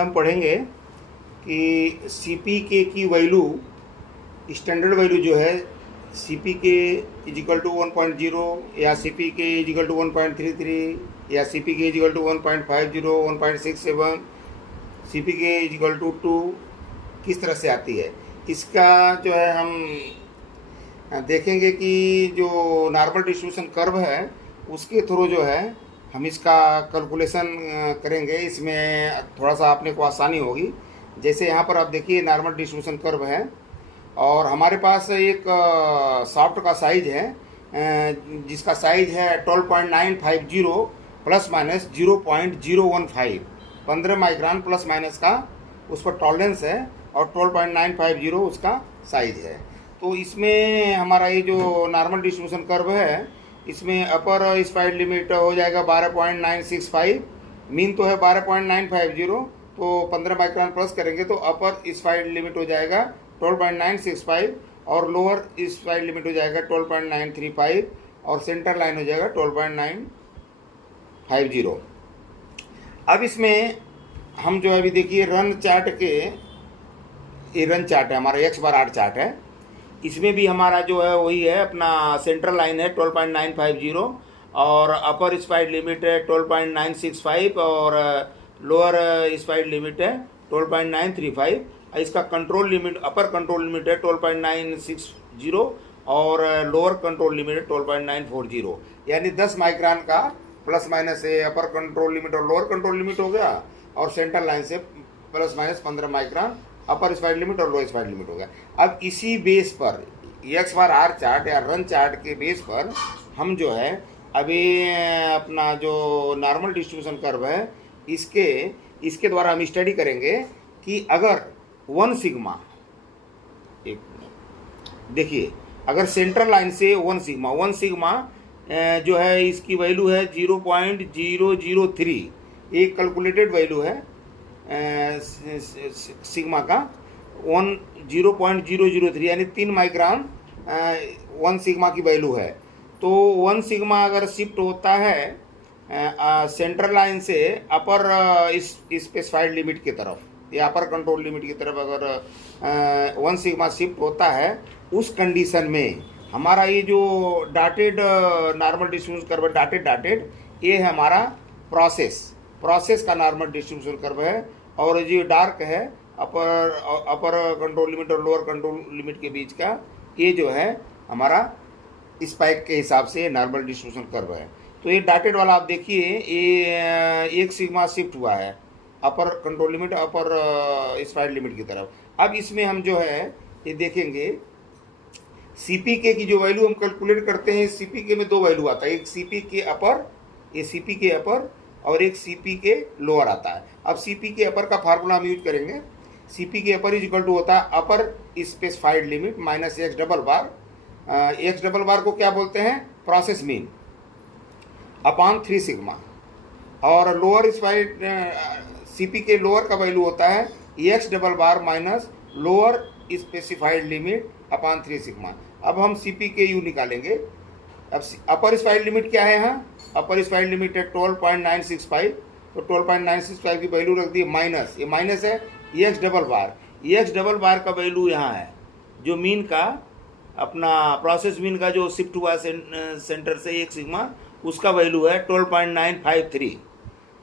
हम पढ़ेंगे कि CPK की वैल्यू, स्टैंडर्ड वैल्यू जो है CPK इजिकल टू 1.0 या CPK इजिकल टू 1.33 या CPK equal to 1.50, 1.67, CPK equal to 2 किस तरह से आती है, इसका जो है हम देखेंगे कि जो नॉर्मल डिस्ट्रीब्यूशन कर्व है उसके थ्रू जो है हम इसका कैलकुलेशन करेंगे। इसमें थोड़ा सा आपने को आसानी होगी। जैसे यहाँ पर आप देखिए नॉर्मल डिस्ट्रीब्यूशन कर्व है और हमारे पास एक सॉफ्ट का साइज है जिसका साइज है 12.950 plus minus 0.015, 15 micron plus minus का उस पर टॉलरेंस है और 12.950 उसका साइज है। तो इसमें हमारा ये जो नॉर्मल डिस्ट्रीब्यूशन कर्व है इसमें अपर स्पाइड लिमिट हो जाएगा 12.965, मीन तो है 12.950, तो 15 माइक्रोन प्लस करेंगे तो अपर स्पाइड लिमिट हो जाएगा 12.965 और लोअर स्पाइड लिमिट हो जाएगा 12.935 और सेंटर लाइन हो जाएगा 12.950। अब इसमें हम जो है अभी देखिए रन चार्ट के, ये रन चार्ट है हमारा x/r चार्ट है, इसमें भी हमारा जो है वही है अपना सेंट्रल लाइन है 12.950 और अपर स्पाइड लिमिट है 12.965 और लोअर स्पाइड लिमिट है 12.935। इसका control limit, upper control limit है 12.960 और लोअर कंट्रोल लिमिट है 12.940, यानी 10 माइक्रोन का प्लस माइनस है अपर कंट्रोल लिमिट और लोअर कंट्रोल लिमिट हो गया और सेंट्रल लाइन से प्लस माइनस 15 माइक्रोन अपर स्पाइड लिमिट और लोअर स्पाइड लिमिट हो गया। अब इसी बेस पर x/r चार्ट या रन चार्ट के बेस पर हम जो है अभी अपना जो नॉर्मल डिस्ट्रीब्यूशन कर्व है इसके द्वारा हम स्टडी करेंगे कि अगर 1 सिग्मा, एक देखिए अगर सेंट्रल लाइन से 1 सिग्मा जो है इसकी वैल्यू है 0.003, एक कैलकुलेटेड वैल्यू है सिग्मा का 0.003 यानी 3 माइक्रोन 1 सिग्मा की वैल्यू है। तो 1 सिग्मा अगर शिफ्ट होता है सेंट्रल लाइन से अपर स्पेसिफाइड लिमिट की तरफ या अपर कंट्रोल लिमिट की तरफ अगर 1 सिग्मा शिफ्ट होता है, उस कंडीशन में हमारा ये जो dated normal distribution curve dated ये है हमारा प्रोसेस का नॉर्मल डिस्ट्रीब्यूशन कर्व है और जो डार्क है अपर कंट्रोल लिमिट और लोअर कंट्रोल लिमिट के बीच का ये जो है हमारा स्पाइक के हिसाब से नॉर्मल डिस्ट्रीब्यूशन कर्व है। तो ये डाटेड वाला आप देखिए ये 1 सिग्मा शिफ्ट हुआ है upper control limit upper specified limit की तरफ। अब इसमें हम जो है ये देखेंगे CPK की जो वैल्यू हम कैलकुलेट करते हैं, CPK में 2 वैल्यू आता है, एक CPK अपर, ये CPK अपर और एक CPK लोअर आता है। अब CPK अपर का फार्मूला हम यूज करेंगे। CPK upper is equal to होता है upper specified limit minus x double bar, x double bar को क्या बोलते हैं, प्रोसेस मीन अपॉन 3 सिग्मा, और लोअर स्पाइड CPK लोअर का वैल्यू होता है x double bar minus lower specified limit upon 3 sigma. अब हम CPKU निकालेंगे। अब अपर स्पाइड लिमिट क्या है, यहाँ अपर स्पाइड लिमिट है 12.965, तो 12.965 की वैल्यू रख दी माइनस, ये माइनस है x डबल बार का वैल्यू यहाँ है जो मीन का अपना प्रोसेस मीन का जो शिफ्ट हुआ सेंटर से 1 सिग्मा, उसका वैल्यू है 12.953,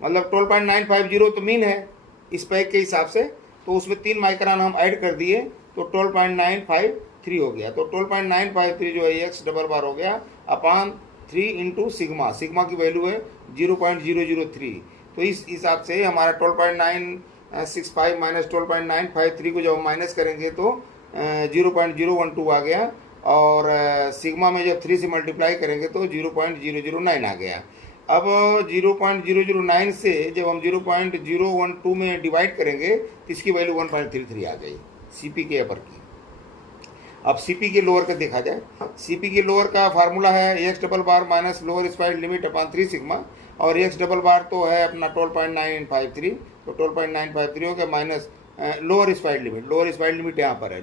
मतलब 12.950 तो मीन है स्पाइक के हिसाब से, तो उसमें 3 माइक्रोन हम ऐड कर दिए तो 12.953 हो गया। तो 12.953 जो है x डबल बार हो गया अपॉन 3 इंटू सिग्मा, सिग्मा की वैल्यू है 0.003। तो इस हिसाब से हमारा 12.965 माइनस 12.953 को जब माइनस करेंगे तो 0.012 आ गया और सिग्मा में जब 3 से मल्टीप्लाई करेंगे तो 0.009 आ गया। अब 0.009 से जब हम 0.012 में डिवाइड करेंगे तो इसकी वैल्यू 1.33 आ गई CPK अपर की। अब CPK लोअर का देखा जाए, CPK लोअर का फार्मूला है x double bar minus lower specified limit upon 3 sigma, और x डबल बार तो है अपना 12.953, तो 12.953 हो गया माइनस लोअर स्पाइड लिमिट यहाँ पर है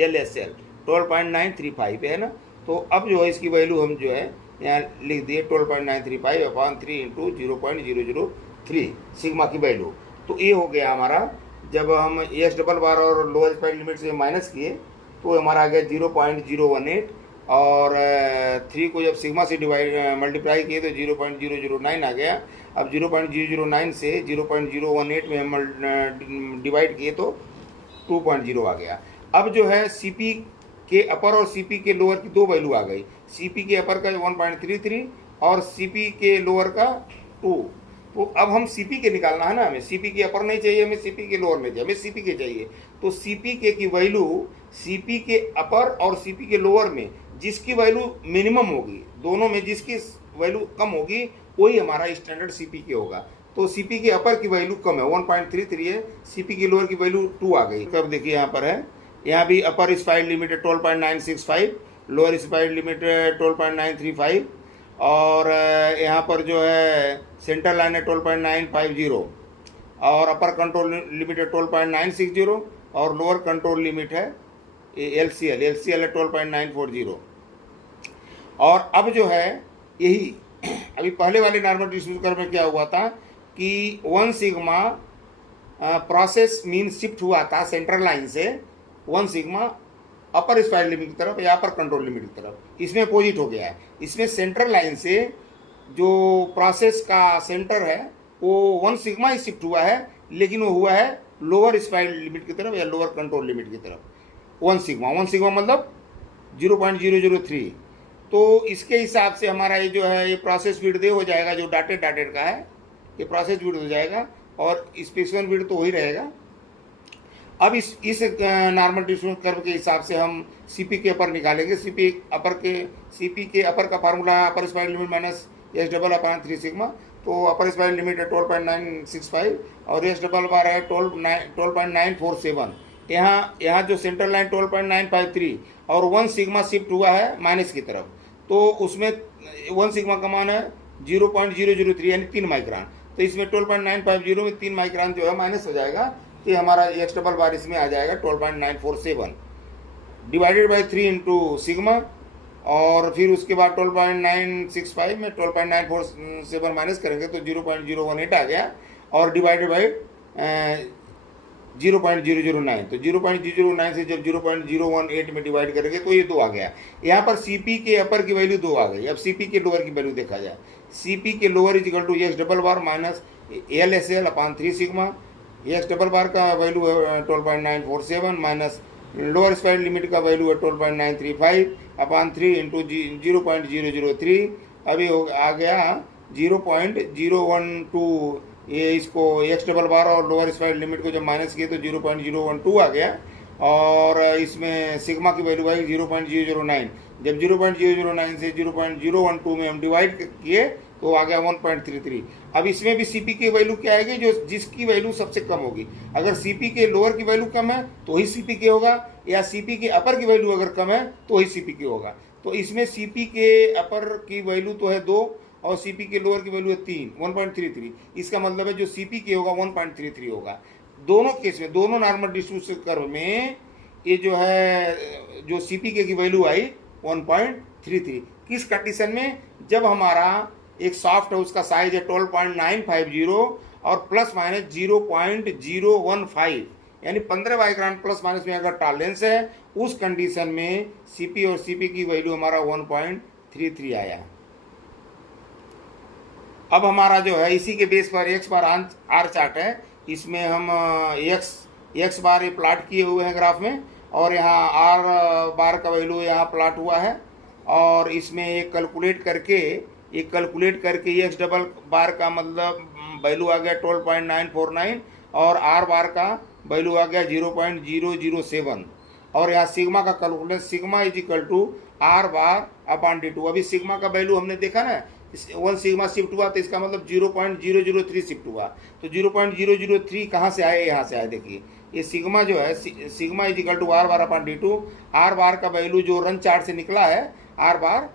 LSL 12.935 है ना। तो अब जो है इसकी वैल्यू हम जो है यहाँ लिख दिए 12.935 अपॉन 3 इंटू 0.003 सिग्मा की वैल्यू। तो ये हो गया हमारा, जब हम एस डबल बार और लोअर स्पाइड लिमिट से माइनस किए तो हमारा आ गया 0.018, और 3 को जब सिग्मा से मल्टीप्लाई किए तो 0.009 आ गया। अब 0.009 से 0.018 में हम डिवाइड किए तो 2.0 आ गया। अब जो है सीपी के अपर और सीपी के लोअर की दो वैल्यू आ गई। सीपी के अपर का 1.33 और सीपी के लोअर का 2। तो अब हम सीपी के निकालना है ना, हमें सीपी के अपर नहीं चाहिए, हमें सीपी के लोअर नहीं चाहिए, हमें सीपी के चाहिए। तो सीपी के की वैल्यू सीपी के अपर और सीपी के लोअर में जिसकी वैल्यू मिनिमम होगी, दोनों में जिसकी वैल्यू कम होगी वही हमारा स्टैंडर्ड सीपी के होगा। तो सीपी के अपर की वैल्यू कम है, 1.33 है, सीपी की लोअर की वैल्यू 2 आ गई। कब देखिए यहाँ पर है, यहाँ भी अपर स्पाइड लिमिट है 12.965, लोअर स्पाइड लिमिट है 12.935, और यहाँ पर जो है सेंटर लाइन है 12.950, और अपर कंट्रोल लिमिट है 12.960, और लोअर कंट्रोल लिमिट है LCL है 12.940। और अब जो है यही अभी पहले वाले नॉर्मल डिस्ट्रीब्यूशन कर्व में क्या हुआ था कि 1 सिग्मा प्रोसेस मीन शिफ्ट हुआ था सेंट्रल लाइन से 1 सिग्मा अपर स्पाइड लिमिट की तरफ या अपर कंट्रोल लिमिट की तरफ। इसमें अपोजिट हो गया है, इसमें सेंट्रल लाइन से जो प्रोसेस का सेंटर है वो 1 सिग्मा ही शिफ्ट हुआ है, लेकिन वो हुआ है लोअर स्पाइड लिमिट की तरफ या लोअर कंट्रोल लिमिट की तरफ। 1 सिग्मा मतलब 0.003। तो इसके हिसाब से हमारा ये जो है ये प्रोसेस विड्थ हो जाएगा, जो डॉटेड का है ये प्रोसेस विड्थ हो जाएगा, और स्पेसिफिक विड्थ तो वही रहेगा। अब इस नॉर्मल डिस्ट्रीब्यूशन कर्व के हिसाब से हम सीपी के अपर निकालेंगे। सीपी के अपर का formula upper specified limit minus x double upon 3 sigma. तो अपर स्पाइड लिमिट है 12.965 और एस डबल बार है 12.947। यहाँ जो सेंट्रल लाइन 12.953 और 1 सिग्मा शिफ्ट हुआ है माइनस की तरफ, तो उसमें 1 सिग्मा का मान है 0.003 यानी 3 माइक्रोन। तो इसमें 12.950 में 3 माइक्रोन जो है माइनस हो जाएगा, तो हमारा एक्स डबल बार इसमें आ जाएगा 12.947 डिवाइडेड बाई 3 इंटू सिग्मा, और फिर उसके बाद 12.965 में 12.947 माइनस करेंगे तो 0.018 आ गया, और डिवाइडेड बाई 0.009। तो 0.009 से जब 0.018 में डिवाइड करेंगे तो ये 2 आ गया। यहाँ पर सीपी के अपर की वैल्यू 2 आ गई। अब सीपी के लोअर की वैल्यू देखा जाए, CP K lower is equal to x double bar minus LSL upon 3 sigma. X double bar का वैल्यू है 12.947 माइनस लोअर स्पाइड लिमिट का वैल्यू है 12.935 अपॉन 3 इंटू 0.003। अभी आ गया 0.012। ये इसको एक्स डबल बार और लोअर स्पाइड लिमिट को जब माइनस किए तो 0.012 आ गया, और इसमें सिग्मा की वैल्यू आई 0.009। जब 0.009 से 0.012 में हम डिवाइड किए तो आ गया 1.33। अब इसमें भी सीपी की वैल्यू क्या आएगी, जो जिसकी वैल्यू सबसे कम होगी। अगर सीपी के लोअर की वैल्यू कम है तो ही सीपी के होगा, या सीपी के अपर की वैल्यू अगर कम है तो ही सीपी के होगा। तो इसमें सीपी के अपर की वैल्यू तो है 2 और सीपी के लोअर की वैल्यू है 3, 1.33। इसका मतलब है जो सीपी के होगा 1.33 होगा। दोनों केस में, दोनों नॉर्मल डिस्ट्रीब्यूशन कर्व में ये जो है जो सीपी के की वैल्यू आई 1.33। किस कंडीशन में, जब हमारा एक सॉफ्ट है उसका साइज है 12.950 और प्लस माइनस 0.015 यानी 15 माइक्रोन प्लस माइनस में अगर टॉलरेंस है, उस कंडीशन में सीपी और सीपी की वैल्यू हमारा 1.33 आया। अब हमारा जो है इसी के बेस पर एक्स बार आर चार्ट है, इसमें हम एक्स बार ये प्लाट किए हुए हैं ग्राफ में, और यहाँ आर बार का वैल्यू यहाँ प्लाट हुआ है, और इसमें एक कैलकुलेट करके एक्स डबल बार का मतलब वैल्यू आ गया 12.949 और आर बार का वैल्यू आ गया 0.007, और यहाँ सिग्मा का calculation sigma is equal to R bar upon D2। अभी सिग्मा का वैल्यू हमने देखा ना, 1 सिग्मा शिफ्ट हुआ तो इसका मतलब 0.003 शिफ्ट हुआ। तो 0.003 कहाँ से आए, यहाँ से आए। देखिए ये सिग्मा जो है, sigma is equal to R bar upon D2। R bar का वैल्यू जो रन चार्ट से निकला है आर बार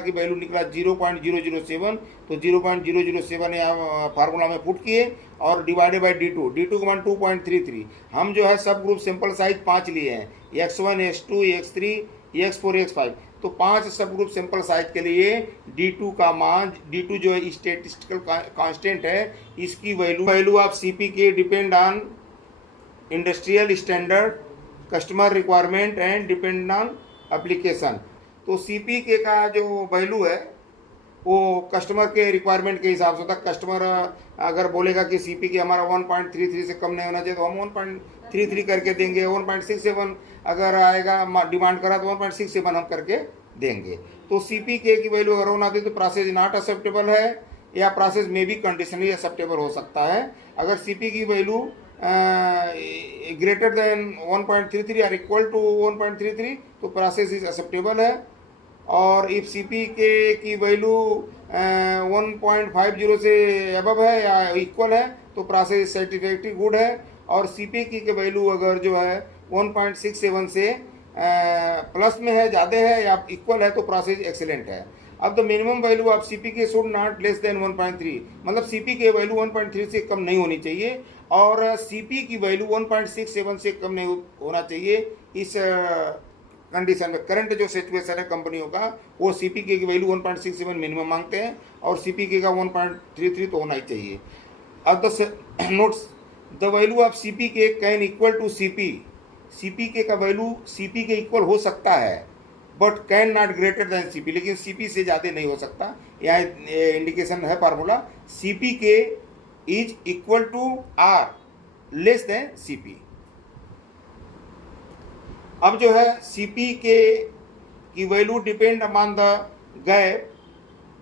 की वैल्यू निकला 0.007। तो 0.007 यहाँ फार्मूला में पुट किए और डिवाइडेड बाई D2 का मान 2.33। हम जो है सब ग्रुप सिंपल साइज 5 लिए हैं, x1 x2 x3 x4 x5। तो 5 सब ग्रुप सैंपल साइज के लिए D2 का मान, D2 जो है स्टेटिस्टिकल कांस्टेंट है, इसकी वैल्यू ऑफ CP के depend on industrial standard, customer requirement and depend on application. तो CPK का जो वैल्यू है वो कस्टमर के रिक्वायरमेंट के हिसाब से होता है। कस्टमर अगर बोलेगा कि CPK हमारा 1.33 से कम नहीं होना चाहिए तो हम 1.33 करके देंगे। 1.67 अगर आएगा डिमांड करा तो 1.67 हम करके देंगे। तो CPK की वैल्यू अगर होना तो प्रोसेस नॉट एक्सेप्टेबल है या प्रोसेस में भी कंडीशनली एक्सेप्टेबल हो सकता है। अगर CP की वैल्यू ग्रेटर देन 1.33 और इक्वल टू 1.33 तो प्रोसेस इज एक्सेप्टेबल है। और इफ CPK की वैल्यू 1.50 से अबव है या इक्वल है तो प्रोसेस सेटिस्फैक्टरी गुड है। और CPK की वैल्यू अगर जो है 1.67 से प्लस में है, ज़्यादा है या इक्वल है तो प्रोसेस एक्सीलेंट है। अब the minimum value of CPK should not less than 1.3, मतलब CPK वैल्यू 1.3 से कम नहीं होनी चाहिए और CP की वैल्यू 1.67 से कम नहीं होना चाहिए। इस कंडीशन में करंट जो सिचुएशन है कंपनियों का, वो CPK की वैल्यू 1.67 मिनिमम मांगते हैं और CPK का 1.33 तो होना ही चाहिए। अब the notes the value of CPK can equal to CP। CPK का वैल्यू CP के इक्वल हो सकता है but can not greater than CP, लेकिन CP से ज़्यादा नहीं हो सकता। यहाँ इंडिकेशन है formula, CPK is equal to R less than CP। अब जो है CPK की value depend upon the gap,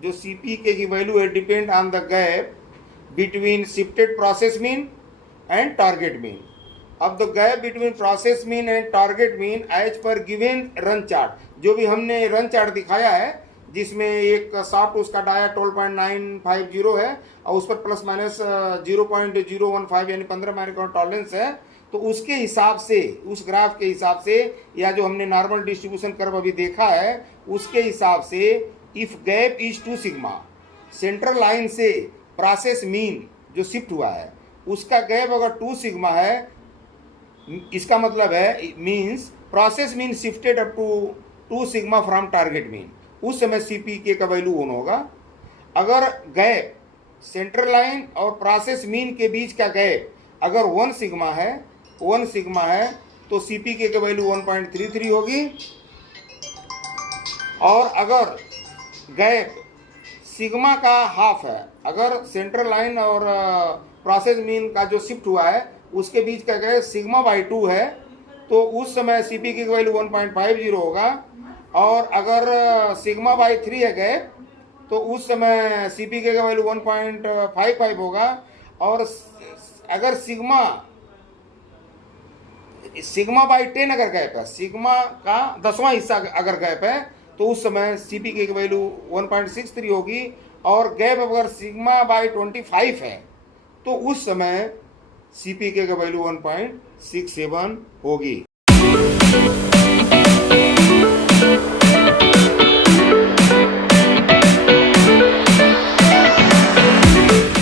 जो CPK की वैल्यू है depend on the gap between shifted process mean and target mean. अब the gap between process mean and target mean as per given run chart, जो भी हमने run chart दिखाया है जिसमें एक शाफ्ट उसका डाया 12.950 है और उस पर प्लस माइनस 0.015 यानी 15 माइक्रोन टॉलरेंस है, तो उसके हिसाब से, उस ग्राफ के हिसाब से या जो हमने नॉर्मल डिस्ट्रीब्यूशन कर्व अभी देखा है उसके हिसाब से if gap is 2 sigma, central line से प्रोसेस मीन जो शिफ्ट हुआ है उसका गैप अगर 2 सिग्मा है, इसका मतलब है means process mean shifted up to 2 sigma from target mean, उस समय CPK का वैल्यू 1 होगा। अगर गैप सेंट्रल लाइन और प्रोसेस मीन के बीच का गैप अगर 1 सिग्मा है तो CPK का वैल्यू 1.33 होगी। और अगर गैप सिग्मा का हाफ है, अगर सेंट्रल लाइन और प्रोसेस मीन का जो शिफ्ट हुआ है उसके बीच का गैप सिग्मा बाई 2 है तो उस समय CPK का वैल्यू 1.50 होगा। और अगर सिग्मा बाई 3 है गैप तो उस समय CPK का वैल्यू 1.55 होगा। और अगर सिग्मा बाई 10 अगर गैप है, सिग्मा का 10वां हिस्सा अगर गैप है तो उस समय CPK की वैल्यू 1.63 होगी। और गैप अगर सिग्मा बाई 25 है तो उस समय CPK का वैल्यू 1.67 होगी।